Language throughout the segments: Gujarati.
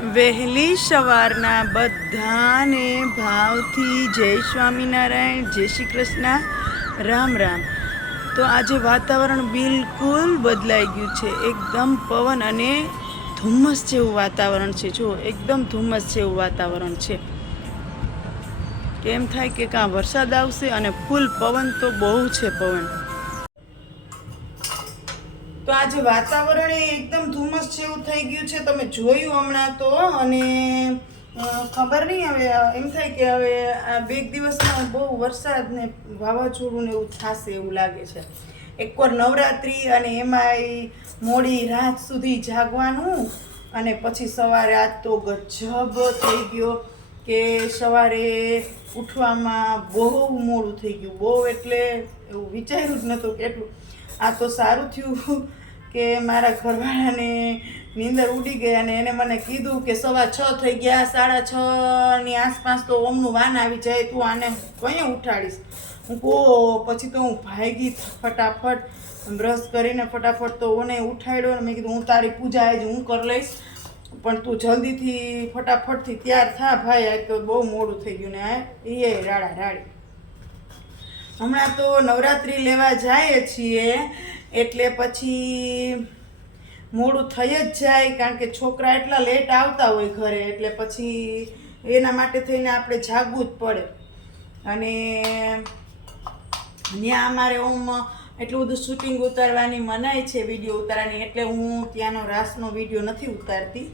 વહેલી સવારના બધાને ભાવથી જય સ્વામિનારાયણ, જય શ્રી કૃષ્ણ. રામ રામ. તો આજે વાતાવરણ બિલકુલ બદલાઈ ગયું છે. એકદમ પવન અને ધુમ્મસ જેવું વાતાવરણ છે. જો એકદમ ધુમ્મસ જેવું વાતાવરણ છે. કેમ થાય કે કાં વરસાદ આવશે અને ફૂલ પવન તો બહુ છે પવન. તો આજે વાતાવરણ એકદમ ધુમ્મસ જેવું થઈ ગયું છે, તમે જોયું હમણાં તો, અને ખબર નહીં હવે, એમ થાય કે હવે આ બે દિવસમાં બહુ વરસાદ ને વાવાઝોડું ને એવું થશે એવું લાગે છે. એકવાર નવરાત્રિ અને એમાંય મોડી રાત સુધી જાગવાનું, અને પછી સવારે આજ તો ગજબ થઈ ગયો કે સવારે ઉઠવામાં બહુ મોડું થઈ ગયું. બહુ એટલે એવું વિચાર્યું જ નહોતું કે એટલું. આ તો સારું થયું. કે મારા ઘરવાળાને નીંદર ઉડી ગઈ અને એને મને કીધું કે સવા છ થઈ ગયા, સાડા છ ની આસપાસ તો ઓમનું વાન આવી જાય, તું આને કંઈ ઉઠાડીશ? હું કહો પછી તો હું ભાગી ફટાફટ. બ્રશ કરીને ફટાફટ તો ઓને ઉઠાડ્યો અને મેં કીધું, હું તારી પૂજા આજ હું કરી લઈશ. પણ તું જલ્દીથી ફટાફટથી તૈયાર થા ભાઈ આજ તો બહુ મોડું થઈ ગયું ને, આ એ રાડા રાડી. હમણાં તો નવરાત્રિ લેવા જઈએ છીએ એટલે પછી મોડું થઈ જ જાય કારણ કે છોકરા એટલા લેટ આવતા હોય ઘરે, એટલે પછી એના માટે થઈને આપણે જાગવું જ પડે. અને ત્યાં અમારે ઓમ એટલું બધું શૂટિંગ ઉતારવાની મનાય છે વીડિયો ઉતારવાની, એટલે હું ત્યાંનો રાસનો વીડિયો નથી ઉતારતી.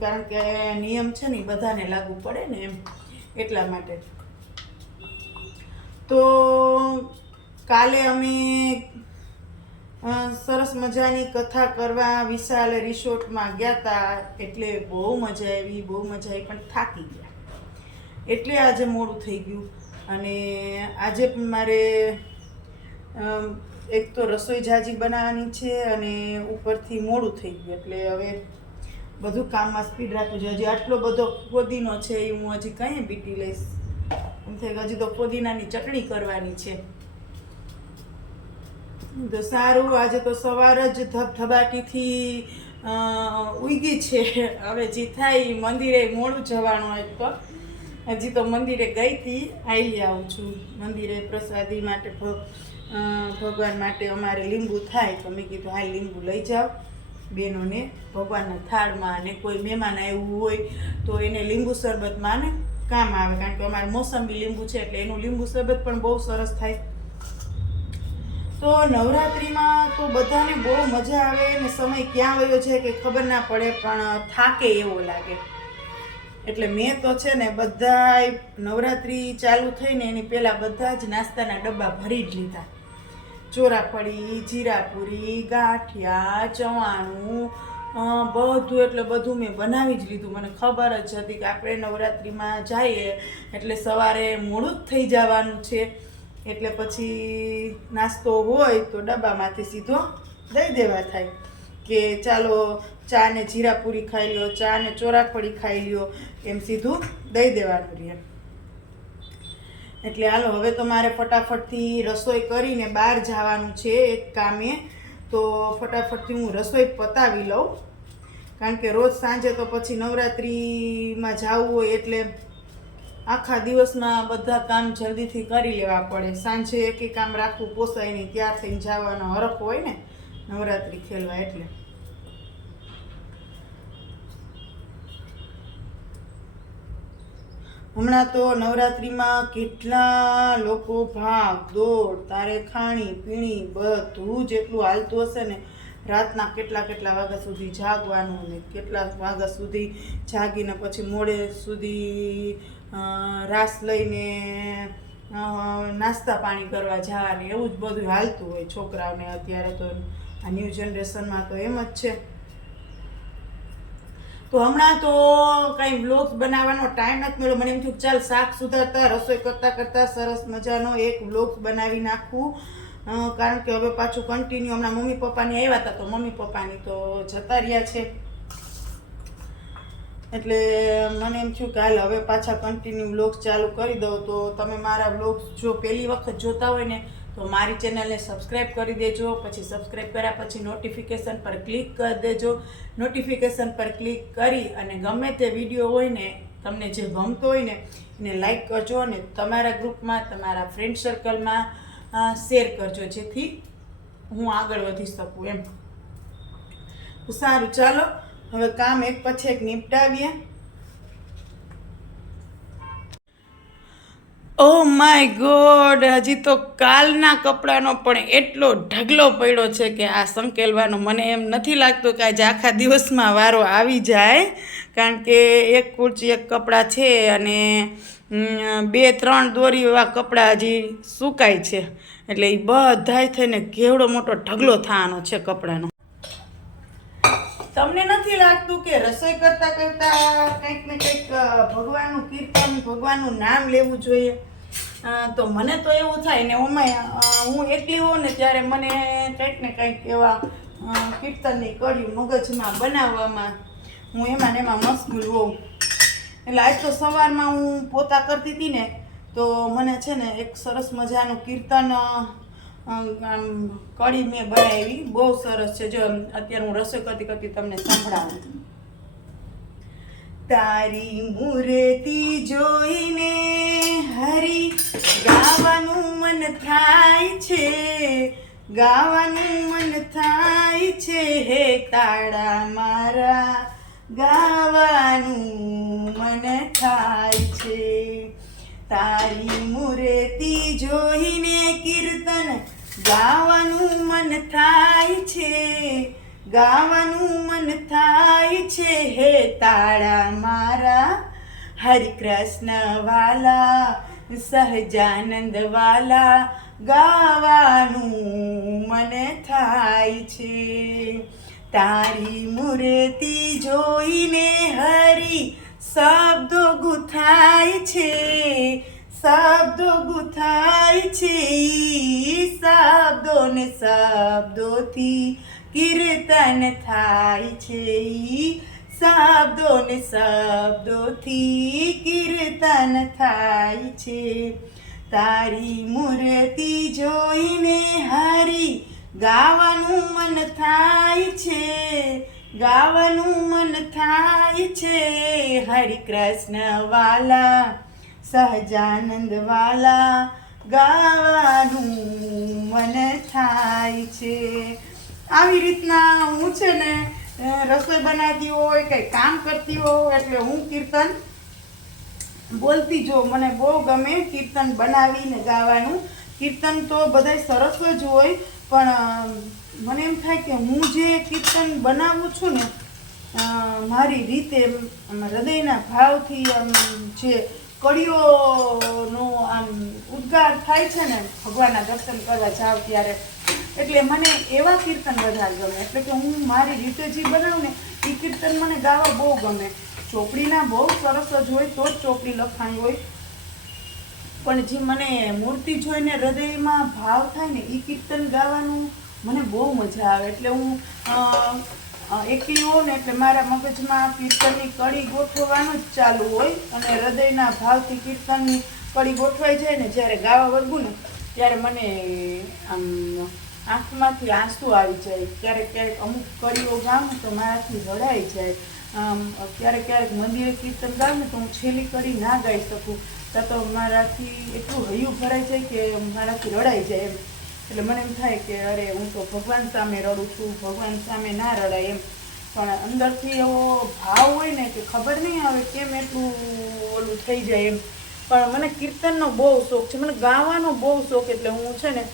કારણ કે નિયમ છે ને બધાને લાગુ પડે ને એમ, એટલા માટે. તો કાલે અમે સરસ મજાની કથા કરવા વિશાલ રિસોર્ટમાં ગયા હતા એટલે બહુ મજા આવી, બહુ મજા આવી, પણ થાકી ગયા. એટલે આજે મોડું થઈ ગયું. અને આજે પણ મારે એક તો રસોઈ જાજી બનાવવાની છે અને ઉપરથી મોડું થઈ ગયું. એટલે હવે બધું કામમાં સ્પીડ રાખવું જોઈએ. હજી આટલો બધો ફોદીનો છે એ હું હજી કંઈ બીટી લઈશ. એમ થાય હજી તો પુદીનાની ચટણી કરવાની છે. તો સારું આજે તો સવાર જ ધબધબાટીથી ઉગી છે. હવે જે થાય મંદિરે મોડું જવાનું હોય તો. હજી તો મંદિરે ગઈ હતી આવી આવું છું. મંદિરે પ્રસાદી માટે ભગવાન માટે અમારે લીંબુ થાય તો મેં કીધું હા લીંબુ લઈ જાઓ. બહેનોને ભગવાનના થાળમાં અને કોઈ મહેમાન આવ્યું હોય તો એને લીંબુ શરબતમાં ને કામ આવે. કારણ કે અમારે મોસંબી લીંબુ છે એટલે એનું લીંબુ શરબત પણ બહુ સરસ થાય. તો નવરાત્રિમાં તો બધાને બહુ મજા આવે ને સમય ક્યાં વયો છે કે ખબર ના પડે, પણ થાકે એવો લાગે. એટલે મેં તો છે ને બધાય નવરાત્રિ ચાલુ થઈને એની પહેલાં બધા જ નાસ્તાના ડબ્બા ભરી જ લીધા. ચોરાફળી, જીરાપુરી, ગાંઠિયા, ચવાણું બધું એટલે બધું મેં બનાવી જ લીધું. મને ખબર જ હતી કે આપણે નવરાત્રિમાં જઈએ એટલે સવારે મોડું જ થઈ જવાનું છે. એટલે પછી નાસ્તો હોય તો ડબ્બામાંથી સીધો દઈ દેવા થાય કે ચાલો ચા ને જીરાપુરી ખાઈ લ્યો ચા ને ચોરાફળી ખાઈ લ્યો, એમ સીધું દઈ દેવાનું રહે. એટલે હાલો, હવે તો મારે ફટાફટથી રસોઈ કરીને બહાર જવાનું છે એક કામે, તો ફટાફટથી હું રસોઈ પતાવી લઉં. કારણ કે રોજ સાંજે તો પછી નવરાત્રિમાં જવું હોય એટલે આખા દિવસમાં બધા કામ જલ્દીથી કરી લેવા પડે. સાંજે એક કામ રાખવું પોસાય નહીં ત્યાર થઈને જવાનો હરખ હોય ને, નવરાત્રિ ખેલવા એટલે. હમણાં તો નવરાત્રિમાં કેટલા લોકો ભાગ, દોડ, તારે ખાણી, પીણી બધું જ એટલું હાલતું હશે ને રાતના કેટલા કેટલા વાગ્યા સુધી જાગવાનું ને કેટલા વાગ્યા સુધી જાગીને પછી મોડે સુધી રાસ લઈને નાસ્તા પાણી કરવા જવાની એવું જ બધું હાલતું હોય છોકરાઓને અત્યારે તો આ ન્યૂ જનરેશનમાં તો એમ જ છે. તો હમણાં તો કંઈ વ્લોગ્સ બનાવવાનો ટાઈમ નથી મળ્યો. મને એમ થયું ચાલ શાક સુધારતા, રસોઈ કરતાં કરતાં સરસ મજાનો એક બ્લોગ બનાવી નાખું. કારણ કે હવે પાછું કન્ટિન્યુ હમણાં મમ્મી પપ્પાની આવ્યા હતા, તો મમ્મી પપ્પાની તો જતા રહ્યા છે. એટલે મને એમ થયું કે હાલ હવે પાછા કન્ટિન્યુ બ્લોગ્સ ચાલુ કરી દઉં. તો તમે મારા વ્લોગ્સ જો પહેલી વખત જોતા હોય ને, તો મારી ચેનલને સબસ્ક્રાઈબ કરી દેજો. પછી સબસ્ક્રાઈબ કર્યા પછી નોટિફિકેશન પર ક્લિક કરી દેજો. નોટિફિકેશન પર ક્લિક કરી અને ગમે તે વીડિયો હોય ને, તમને જે ગમતો હોય ને, એને લાઈક કરજો અને તમારા ગ્રુપમાં તમારા ફ્રેન્ડ સર્કલમાં શેર કરજો, જેથી હું આગળ વધી શકું એમ. સારું, ચાલો, હવે કામ એક પછી એક નિપટાવીએ. ઓ માય ગોડ હજી તો કાલના કપડાનો પણ એટલો ઢગલો પડ્યો છે કે આ સંકેલવાનો મને એમ નથી લાગતું કે આજે આખા દિવસમાં વારો આવી જાય. કારણ કે એક કુર્ચી, એક કપડાં છે અને બે, ત્રણ દોરી એવા કપડાં હજી સુકાય છે. એટલે એ બધાય થઈને કેવડો મોટો ઢગલો થવાનો છે કપડાનો. તમને નથી લાગતું કે રસોઈ કરતા કરતા કંઈક ને કંઈક ભગવાનનું કીર્તન, ભગવાનનું નામ લેવું જોઈએ? તો મને તો એવું થાય ને ઓમાંય હું એકલી હોઉં ને ત્યારે મને કંઈક ને કંઈક એવા કીર્તનની કડી મગજમાં બનાવવામાં હું એમાં ને એમાં મશગુલ હોઉં. એટલે આજ તો સવારમાં હું પોતા કરતી હતી ને, તો મને છે ને એક સરસ મજાનું કીર્તન કડી મેં બનાવી. બહુ સરસ છે. જો અત્યારે હું રસોઈ કરતી કરતી તમને સંભળાવું. તારી મૂર્તિ જોઈને હરી ગાવાનું મન થાય છે. ગાવાનું મન થાય છે. હે તાળા મારા ગાવાનું મન થાય છે. તારી મૂર્તિ જોઈને કીર્તન ગાવાનું મન થાય છે. ગાવાનું મન થાય છે હે તાળા મારા. હરે કૃષ્ણ વાલા, સહજાનંદ વાલા, ગાવાનું મન થાય છે. તારી મૂર્તિ જોઈને હરી શબ્દો ગુથાય છે, શબ્દો ગુથાય છે શબ્દો ને શબ્દોથી કીર્તન થાય છે શબ્દો ને શબ્દોથી કીર્તન થાય છે. તારી મૂર્તિ જોઈને હરી ગાવાનું મન થાય છે, ગાવાનું મન થાય છે. હરિ કૃષ્ણ વાલા, સહજાનંદ વાલા, ગાવાનું મન થાય છે. આવી રીતના હું છે ને રસોઈ બનાવતી હોય, કંઈ કામ કરતી હોય, એટલે હું કીર્તન બોલતી જો મને બહુ ગમે કીર્તન બનાવીને ગાવાનું. કીર્તન તો બધાય સરસ જ હોય પણ મને એમ થાય કે હું જે કીર્તન બનાવું છું ને મારી રીતે હૃદયના ભાવથી, આમ, જે કડીઓનો આમ, ઉદ્ગાર થાય છે ને, ભગવાનના દર્શન કરવા જાવ ત્યારે, એટલે મને એવા કીર્તન વધારે ગમે. એટલે કે હું મારી રીતે જે બનાવું ને એ કીર્તન મને ગાવા બહુ ગમે. ચોપડીના બહુ સરસ જ હોય, તો જ ચોપડી લખાણી હોય. પણ જે મને મૂર્તિ જોઈને હૃદયમાં ભાવ થાય ને એ કીર્તન ગાવાનું મને બહુ મજા આવે. એટલે હું એકલી હોઉં ને એટલે મારા મગજમાં કીર્તનની કડી ગોઠવવાનું જ ચાલુ હોય અને હૃદયના ભાવથી કીર્તનની કડી ગોઠવાઈ જાય ને જ્યારે ગાવા વર્ગું ને ત્યારે મને આમ આંખમાંથી આંસુ આવી જાય. ક્યારેક ક્યારેક અમુક કડીઓ ગાઉં તો મારાથી રડાઈ જાય. આમ, ક્યારેક ક્યારેક મંદિરે કીર્તન ગાઉં ને તો હું છેલ્લી કડી ના ગાઈ શકું. ત્યાં તો મારાથી એટલું હૈયું ભરાઈ જાય કે મારાથી રડાઈ જાય એમ. એટલે મને એમ થાય કે અરે હું તો ભગવાન સામે રડું છું, ભગવાન સામે ના રડાય એમ. પણ અંદરથી એવો ભાવ હોય ને કે ખબર નહીં આવે કેમ એટલું ઓલું થઈ જાય એમ. પણ મને કીર્તનનો બહુ શોખ છે, મને ગાવાનો બહુ શોખ એટલે હું છે ને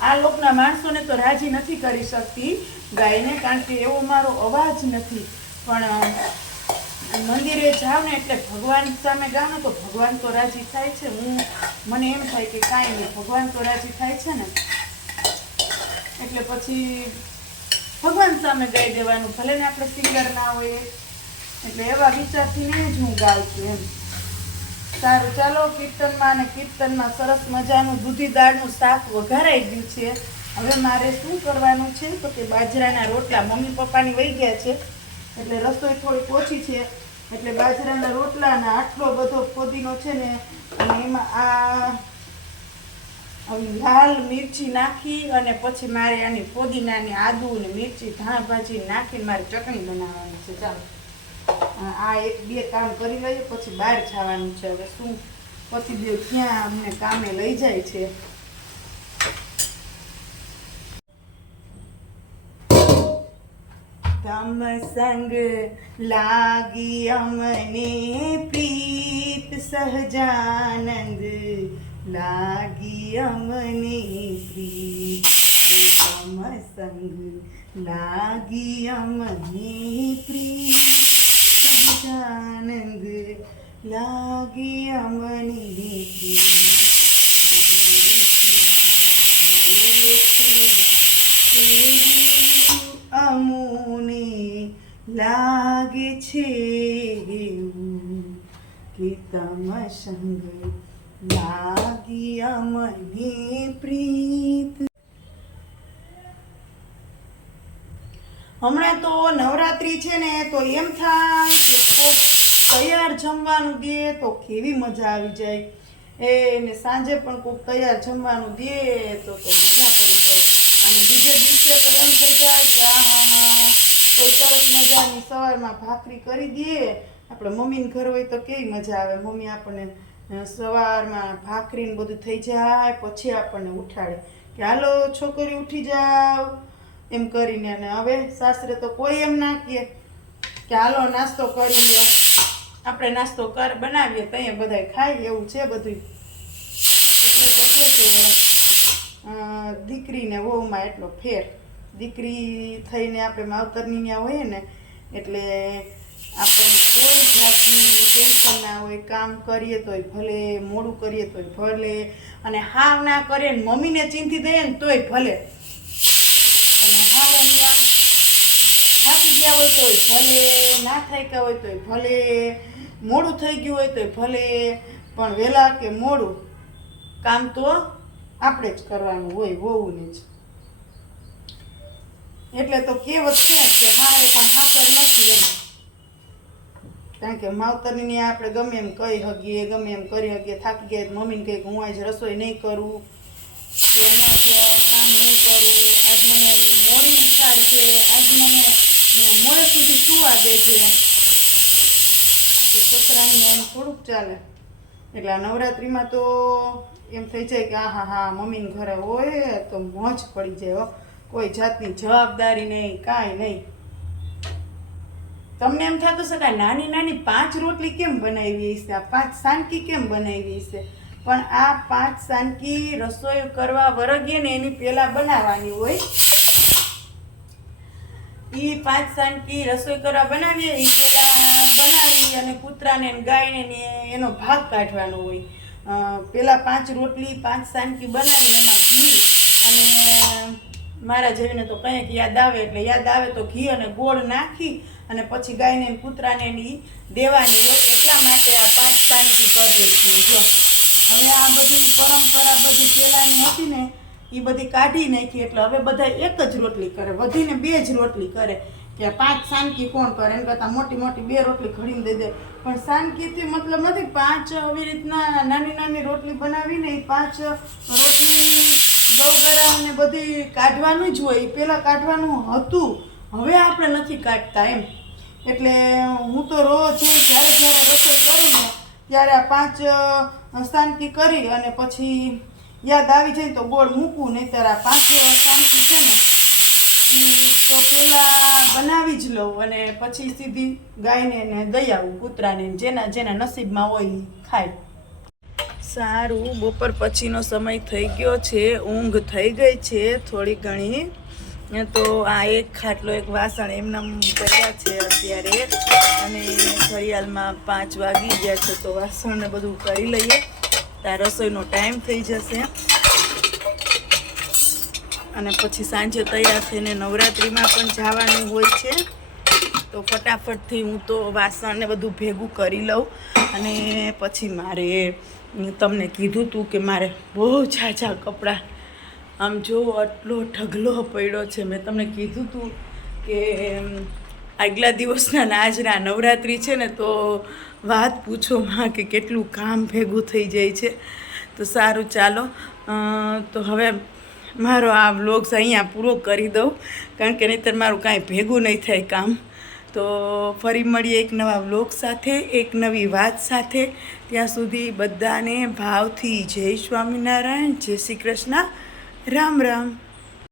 આ લોકના માણસોને તો રાજી નથી કરી શકતી. ગાયને કારણ કે એવો મારો અવાજ નથી. પણ મંદિરે જાવ ને એટલે ભગવાન સામે ગાવ ને તો ભગવાન તો રાજી થાય છે. હું, મને એમ થાય કે કાંઈ નહીં, ભગવાન તો રાજી થાય છે ને. એટલે પછી ભગવાન સામે ગાઈ દેવાનું, ભલે ને આપણે સિંગર ના હોઈએ એટલે એવા વિચારથી ને જ હું ગાઉં છું એમ. સારું, ચાલો, કીર્તનમાં અને કીર્તનમાં સરસ મજાનું દૂધી દાળનું શાક વઘારાઈ ગયું છે. હવે મારે શું કરવાનું છે? તો કે બાજરાના રોટલા મમ્મી પપ્પાની વહી ગયા છે. એટલે રસોઈ થોડીક ઓછી છે. એટલે બાજરાના રોટલા અને આટલો બધો ફોદીનો છે ને, અને એમાં આ લાલ મિરચી નાખી અને પછી મારે આની ફોદીનાની આદુ ને મિરચી, ધાણ ભાજી નાખીને મારે ચટણી બનાવવાની છે. ચાલો. આ એક બે કામ કરી લઈએ, પછી બહાર જવાનું છે. હવે શું? પછી બે ક્યાં અમને કામે લઈ જાય છે. તમ સંગ લાગી અમને પ્રીત સહજાનંદ લાગી અમને પ્રીત તમ સંગ લાગી અમને પ્રીત સહજાનંદ લાગી અમને પ્રીત અમોને લાગે છે કે તમ સંગ લાગી મને પ્રીત. હમણાં તો નવરાત્રી છે ને, તો એમ થાય કે તૈયાર જમવાનું દે તો કેવી મજા આવી જાય. એ ને સાંજે પણ કોક તૈયાર જમવાનું દે તો તો મજા પડી જાય. અને બીજે દિવસે તો એમ થઈ જાય કે આ હા હા કોઈ સરસ મજાની સવારમાં ભાખરી કરી દઈએ. આપણે મમ્મીને ઘર હોય તો કેવી મજા આવે. મમ્મી આપણને સવારમાં ભાખરીને બધું થઈ જાય, પછી આપણને ઉઠાડે. કે હાલો, છોકરી ઉઠી જાવ, એમ કરીને. અને હવે સાસરે તો કોઈ એમ ના કહે કે હાલો, નાસ્તો કરી લ્યો. આપણે નાસ્તો કર બનાવીએ તઈએ બધાય ખાઈ એવું છે બધું એટલે તો કે દીકરીને વહુમાં એટલો ફેર. દીકરી થઈને આપણે માવતરની ત્યાં હોઈએ ને, એટલે આપણે કોઈ જાતની ટેન્શન ના હોય, કામ કરીએ તોય ભલે, મોડું કરીએ તોય ભલે, અને હાવ ના કરીએ ને મમ્મીને ચિંતી દઈએ ને તોય ભલે. અને હાવ આમ થાકી ગયા હોય તોય ભલે, ના થાક્યા હોય તોય ભલે, મોડું થઈ ગયું હોય તોય ભલે, પણ વહેલા કે મોડું કામ તો આપણે જ કરવાનું હોય, વહુને જ. એટલે તો કહેવત છે કે હારે પણ હાકર નથી એમ. કારણ કે માવતરની આપણે ગમે એમ કહી હગીએ ગમે એમ કરી હગીએ થાકી ગયા મમ્મીને કહે કે હું આજ રસોઈ નહીં કરું, કે કામ નહીં કરું આજ મને મોડી છે, આજ મને મોડે સુધી સુવા દે છે. છોકરાની એમ થોડુંક ચાલે. એટલે આ નવરાત્રિમાં તો એમ થઈ જાય કે આ હા હા મમ્મીને ઘરે હોય તો મોજ પડી જાય હો. કોઈ જાતની જવાબદારી નહીં, કાંઈ નહીં. તમને એમ થતું છે કે નાની નાની પાંચ રોટલી કેમ બનાવી છે આ પાંચ સાનકી કેમ બનાવી હશે? પણ આ પાંચ સાનકી રસોઈ કરવા વરગીએ ને એની પહેલાં બનાવવાની હોય. એ પાંચ સાનકી રસોઈ કરવા બનાવીએ એ પહેલાં બનાવી અને કૂતરાને ગાયને એનો ભાગ કાઢવાનો હોય. પહેલાં પાંચ રોટલી પાંચ સાનકી બનાવી, એમાં ઘી મારા જેવીને તો કંઈક યાદ આવે એટલે યાદ આવે તો ઘી અને ગોળ નાખી અને પછી ગાયને કૂતરાને એની દેવાની હોય એટલા માટે આ પાંચ સાનકી કરીએ છીએ જો હવે આ બધી પરંપરા બધી પહેલાંની હતી ને એ બધી કાઢી નાખી એટલે હવે બધા એક જ રોટલી કરે. વધીને બે જ રોટલી કરે. કે પાંચ સાનકી કોણ કરે? એમ કરતાં મોટી મોટી બે રોટલી ઘડીને દઈ દે. પણ સાનકીથી મતલબ નથી પાંચ આવી રીતના નાની નાની રોટલી બનાવીને એ પાંચ રોટલી ગૌગરા ને બધી કાઢવાનું જ હોય પહેલાં કાઢવાનું હતું. હવે આપણે નથી કાઢતા એમ. એટલે હું તો રોજ જ્યારે જ્યારે રસોઈ કરું ને ત્યારે આ પાંચ શાંતિ કરી અને પછી યાદ આવી જાય તો ગોળ મૂકું, નહીંતર આ પાંચ શાંતિ છે ને તો પહેલાં બનાવી જ લઉં અને પછી સીધી ગાયને દઈ આવું, કૂતરાને જેના જેના નસીબમાં હોય ખાય. સારું. બપોર પછીનો સમય થઈ ગયો છે. ઊંઘ થઈ ગઈ છે થોડી ઘણી. તો આ એક ખાટલો, એક વાસણ એમના કર્યા છે અત્યારે. અને ઘડિયાળમાં પાંચ વાગી ગયા છે. તો વાસણને બધું કરી લઈએ. ત્યાં રસોઈનો ટાઈમ થઈ જશે. અને પછી સાંજે તૈયાર થઈને નવરાત્રિમાં પણ જવાનું હોય છે. તો ફટાફટથી હું તો વાસણને બધું ભેગું કરી લઉં. અને પછી મારે તમને કીધું હતું કે મારે બહુ ઝાઝા કપડાં. આમ જો આટલો ઢગલો પડ્યો છે. મેં તમને કીધું હતું કે આગલા દિવસના આજના નવરાત્રિ છે ને, તો વાત પૂછો માં કે કેટલું કામ ભેગું થઈ જાય છે. તો સારું, ચાલો. તો હવે મારો આ વ્લોગ્સ અહીંયા પૂરો કરી દઉં. કારણ કે નહીંતર મારું કાંઈ ભેગું નહીં થાય કામ. તો ફરી મળીએ એક નવા વ્લોગ સાથે, એક નવી વાત સાથે. ત્યાં સુધી બધાને ભાવથી જય સ્વામિનારાયણ, જય શ્રી કૃષ્ણ. રામ રામ.